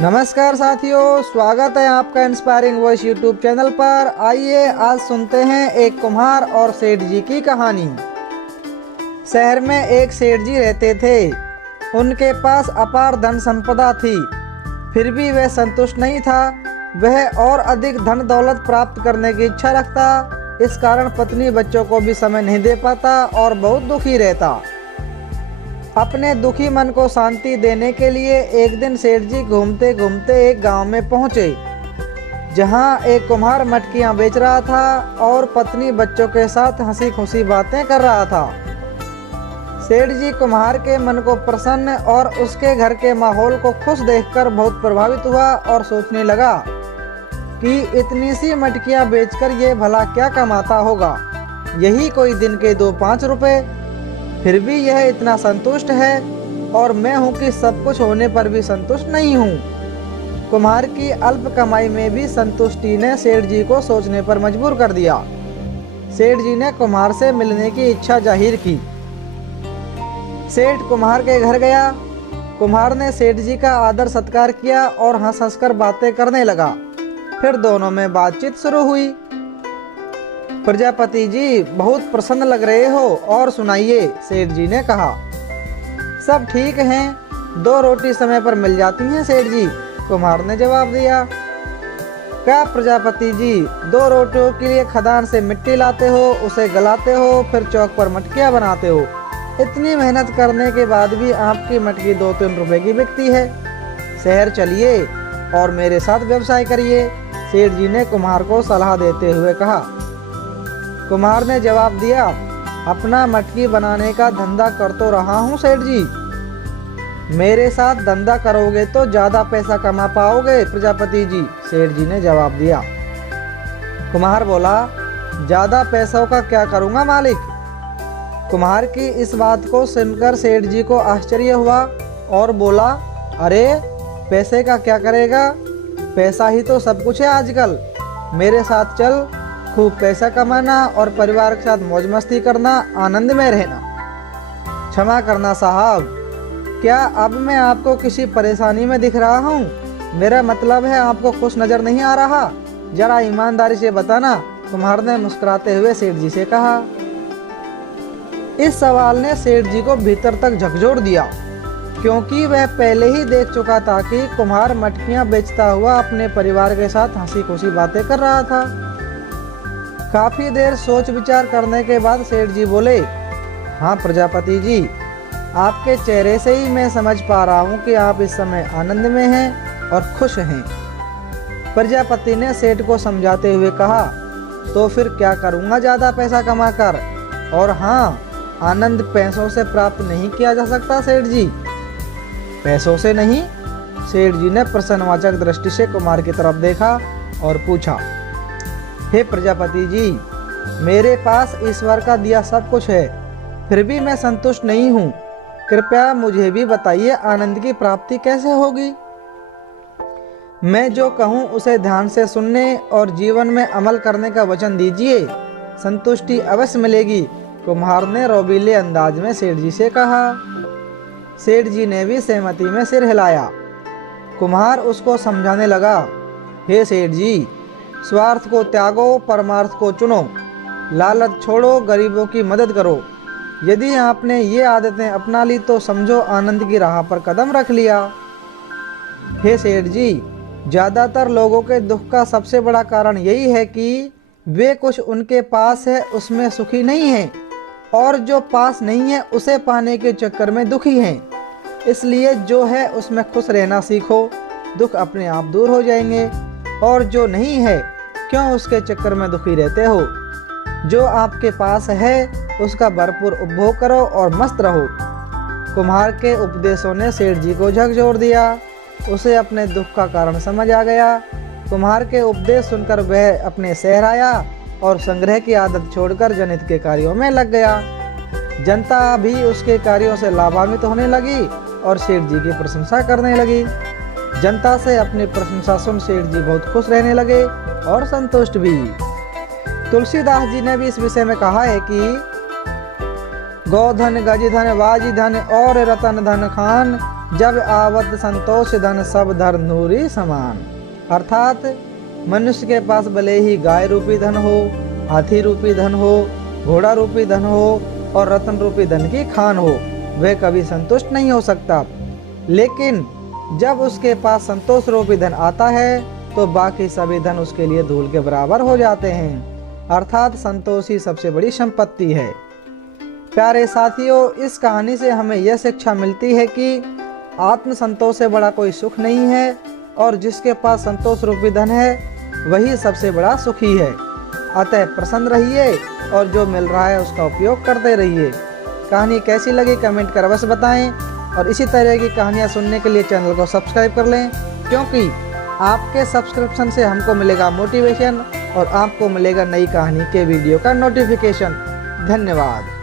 नमस्कार साथियों, स्वागत है आपका इंस्पायरिंग वॉइस यूट्यूब चैनल पर। आइए आज सुनते हैं एक कुम्हार और सेठ जी की कहानी। शहर में एक सेठ जी रहते थे। उनके पास अपार धन संपदा थी, फिर भी वह संतुष्ट नहीं था। वह और अधिक धन दौलत प्राप्त करने की इच्छा रखता। इस कारण पत्नी बच्चों को भी समय नहीं दे पाता और बहुत दुखी रहता। अपने दुखी मन को शांति देने के लिए एक दिन सेठ जी घूमते घूमते एक गांव में पहुंचे, जहां एक कुम्हार मटकियां बेच रहा था और पत्नी बच्चों के साथ हंसी खुशी बातें कर रहा था। सेठ जी कुम्हार के मन को प्रसन्न और उसके घर के माहौल को खुश देखकर बहुत प्रभावित हुआ और सोचने लगा कि इतनी सी मटकियां बेचकर ये भला क्या कमाता होगा। यही कोई दिन के 2-5 रुपए, फिर भी यह इतना संतुष्ट है और मैं हूं कि सब कुछ होने पर भी संतुष्ट नहीं हूं। कुम्हार की अल्प कमाई में भी संतुष्टि ने सेठ जी को सोचने पर मजबूर कर दिया। सेठ जी ने कुम्हार से मिलने की इच्छा जाहिर की। सेठ कुम्हार के घर गया। कुम्हार ने सेठ जी का आदर सत्कार किया और हंस हंसकर बातें करने लगा। फिर दोनों में बातचीत शुरू हुई। प्रजापति जी, बहुत प्रसन्न लग रहे हो, और सुनाइए, सेठ जी ने कहा। सब ठीक हैं, 2 रोटी समय पर मिल जाती हैं सेठ जी, कुम्हार ने जवाब दिया। क्या प्रजापति जी, 2 रोटियों के लिए खदान से मिट्टी लाते हो, उसे गलाते हो, फिर चौक पर मटकियां बनाते हो। इतनी मेहनत करने के बाद भी आपकी मटकी 2-3 रुपए की बिकती है। शहर चलिए और मेरे साथ व्यवसाय करिए, सेठ जी ने कुम्हार को सलाह देते हुए कहा। कुम्हार ने जवाब दिया, अपना मटकी बनाने का धंधा कर तो रहा हूँ सेठ जी। मेरे साथ धंधा करोगे तो ज्यादा पैसा कमा पाओगे प्रजापति जी, सेठ जी ने जवाब दिया। कुम्हार बोला, ज्यादा पैसों का क्या करूँगा मालिक। कुम्हार की इस बात को सुनकर सेठ जी को आश्चर्य हुआ और बोला, अरे पैसे का क्या करेगा, पैसा ही तो सब कुछ है आजकल। मेरे साथ चल, खूब पैसा कमाना और परिवार के साथ मौज मस्ती करना, आनंद में रहना। क्षमा करना साहब, क्या अब मैं आपको किसी परेशानी में दिख रहा हूँ? मेरा मतलब है आपको खुश नजर नहीं आ रहा? जरा ईमानदारी से बताना, कुम्हार ने मुस्कुराते हुए सेठ जी से कहा। इस सवाल ने सेठ जी को भीतर तक झकझोर दिया, क्योंकि वह पहले ही देख चुका था कि कुम्हार मटकियां बेचता हुआ अपने परिवार के साथ हंसी खुशी बातें कर रहा था। काफी देर सोच विचार करने के बाद सेठ जी बोले, हाँ प्रजापति जी, आपके चेहरे से ही मैं समझ पा रहा हूँ कि आप इस समय आनंद में हैं और खुश हैं। प्रजापति ने सेठ को समझाते हुए कहा, तो फिर क्या करूँगा ज़्यादा पैसा कमाकर। और हाँ, आनंद पैसों से प्राप्त नहीं किया जा सकता सेठ जी। पैसों से नहीं? सेठ जी ने प्रश्नवाचक दृष्टि से कुम्हार की तरफ देखा और पूछा, हे प्रजापति जी, मेरे पास ईश्वर का दिया सब कुछ है, फिर भी मैं संतुष्ट नहीं हूँ। कृपया मुझे भी बताइए, आनंद की प्राप्ति कैसे होगी। मैं जो कहूँ उसे ध्यान से सुनने और जीवन में अमल करने का वचन दीजिए, संतुष्टि अवश्य मिलेगी, कुम्हार ने रोबीले अंदाज में सेठ जी से कहा। सेठ जी ने भी सहमति में सिर हिलाया। कुम्हार उसको समझाने लगा, हे सेठ जी, स्वार्थ को त्यागो, परमार्थ को चुनो, लालच छोड़ो, गरीबों की मदद करो। यदि आपने ये आदतें अपना ली तो समझो आनंद की राह पर कदम रख लिया। हे सेठ जी, ज़्यादातर लोगों के दुख का सबसे बड़ा कारण यही है कि वे कुछ उनके पास है उसमें सुखी नहीं हैं, और जो पास नहीं है उसे पाने के चक्कर में दुखी हैं। इसलिए जो है उसमें खुश रहना सीखो, दुख अपने आप दूर हो जाएंगे। और जो नहीं है, क्यों उसके चक्कर में दुखी रहते हो। जो आपके पास है उसका भरपूर उपभोग करो और मस्त रहो। कुम्हार के उपदेशों ने सेठ जी को झकझोर दिया। उसे अपने दुख का कारण समझ आ गया। कुम्हार के उपदेश सुनकर वह अपने शहर आया और संग्रह की आदत छोड़कर जनहित के कार्यों में लग गया। जनता भी उसके कार्यों से लाभान्वित होने लगी और सेठ जी की प्रशंसा करने लगी। जनता से अपनी प्रशंसा सुन सेठ जी बहुत खुश रहने लगे और संतुष्ट भी। तुलसीदास जी ने भी इस विषय में कहा है कि गोधन गज धन बाजी धन और रतन धन खान, जब आवत संतोष धन सब धर नूरी समान। अर्थात मनुष्य के पास भले ही गाय रूपी धन हो, हाथी रूपी धन हो, घोड़ा रूपी धन हो और रत्न रूपी धन की खान हो, वह कभी संतुष्ट नहीं हो सकता। लेकिन जब उसके पास संतोष रूपी धन आता है तो बाकी सभी धन उसके लिए धूल के बराबर हो जाते हैं। अर्थात संतोष ही सबसे बड़ी संपत्ति है। प्यारे साथियों, इस कहानी से हमें यह शिक्षा मिलती है कि आत्म संतोष से बड़ा कोई सुख नहीं है और जिसके पास संतोष रूपी धन है वही सबसे बड़ा सुखी है। अतः प्रसन्न रहिए और जो मिल रहा है उसका उपयोग करते रहिए। कहानी कैसी लगी कमेंट कर अवश्य बताएं और इसी तरह की कहानियाँ सुनने के लिए चैनल को सब्सक्राइब कर लें, क्योंकि आपके सब्सक्रिप्शन से हमको मिलेगा मोटिवेशन और आपको मिलेगा नई कहानी के वीडियो का नोटिफिकेशन। धन्यवाद।